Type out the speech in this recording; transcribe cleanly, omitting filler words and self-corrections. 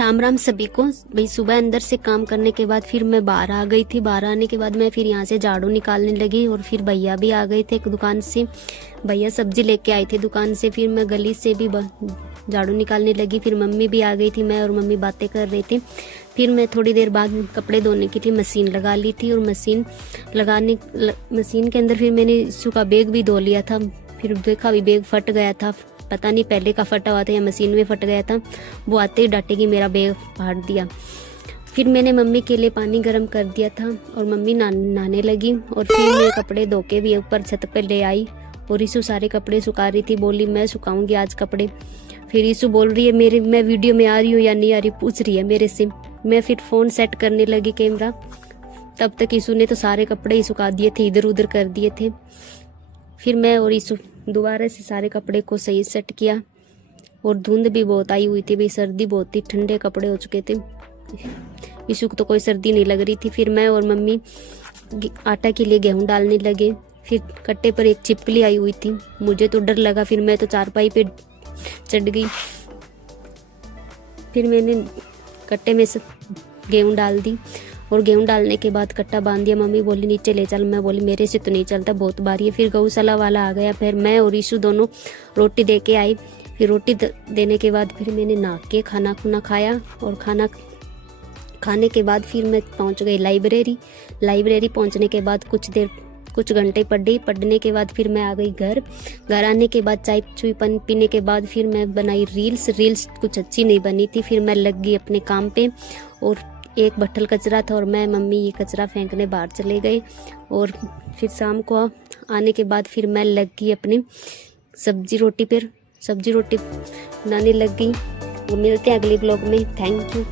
राम राम सभी को। भाई सुबह अंदर से काम करने के बाद फिर मैं बाहर आ गई थी। बाहर आने के बाद मैं फिर यहाँ से झाड़ू निकालने लगी और फिर भैया भी आ गए थे एक दुकान से। भैया सब्जी लेके आए थे दुकान से। फिर मैं गली से भी झाड़ू निकालने लगी। फिर मम्मी भी आ गई थी, मैं और मम्मी बातें कर रहे थे। फिर मैं थोड़ी देर बाद कपड़े धोने के लिए मशीन लगा ली थी और मशीन के अंदर फिर मैंने यीशु का बैग भी धो लिया था। फिर देखा भी बैग फट गया था, पता नहीं पहले का फटा हुआ था या मशीन में फट गया था। वो आते ही डांटे कि मेरा बैग फाड़ दिया। फिर मैंने मम्मी के लिए पानी गर्म कर दिया था और मम्मी नहाने लगी और फिर मैं कपड़े धो के भी ऊपर छत पर ले आई और यीशु सारे कपड़े सुखा रही थी। बोली मैं सुखाऊंगी आज कपड़े। फिर यीशु बोल रही है मैं वीडियो में आ रही हूँ या नहीं आ रही, पूछ रही है मेरे से। मैं फिर फ़ोन सेट करने लगी कैमरा। तब तक यीशु ने तो सारे कपड़े ही सुखा दिए थे, इधर उधर कर दिए थे। फिर मैं और यीशु दोबारा से सारे कपड़े को सही सेट किया और धुंध भी बहुत आई हुई थी। भाई सर्दी बहुत थी, ठंडे कपड़े हो चुके थे। यीशु को तो कोई सर्दी नहीं लग रही थी। फिर मैं और मम्मी आटा के लिए गेहूं डालने लगे। फिर कट्टे पर एक छिपकली आई हुई थी, मुझे तो डर लगा। फिर मैं तो चारपाई पे चढ़ गई। फिर मैंने कट्टे में से गेहूं डाल दी और गेहूं डालने के बाद कट्टा बांध दिया। मम्मी बोली नीचे ले चल, मैं बोली मेरे से तो नहीं चलता, बहुत भारी है। फिर गौशाला वाला आ गया। फिर मैं और यीशु दोनों रोटी दे के आई। फिर रोटी देने के बाद फिर मैंने नहा के खाना खुना खाया और खाना खाने के बाद फिर मैं पहुंच गई लाइब्रेरी पहुंचने के बाद कुछ घंटे पढ़ने के बाद फिर मैं आ गई घर आने के बाद चाय चुई पीने के बाद फिर मैं बनाई रील्स कुछ अच्छी नहीं बनी थी। फिर मैं लग गई अपने काम पे और एक बट्ठल कचरा था और मैं मम्मी ये कचरा फेंकने बाहर चले गए। और फिर शाम को आने के बाद फिर मैं लग गई अपनी सब्जी रोटी बनाने लग गई। वो मिलते हैं अगले ब्लॉग में। Thank you.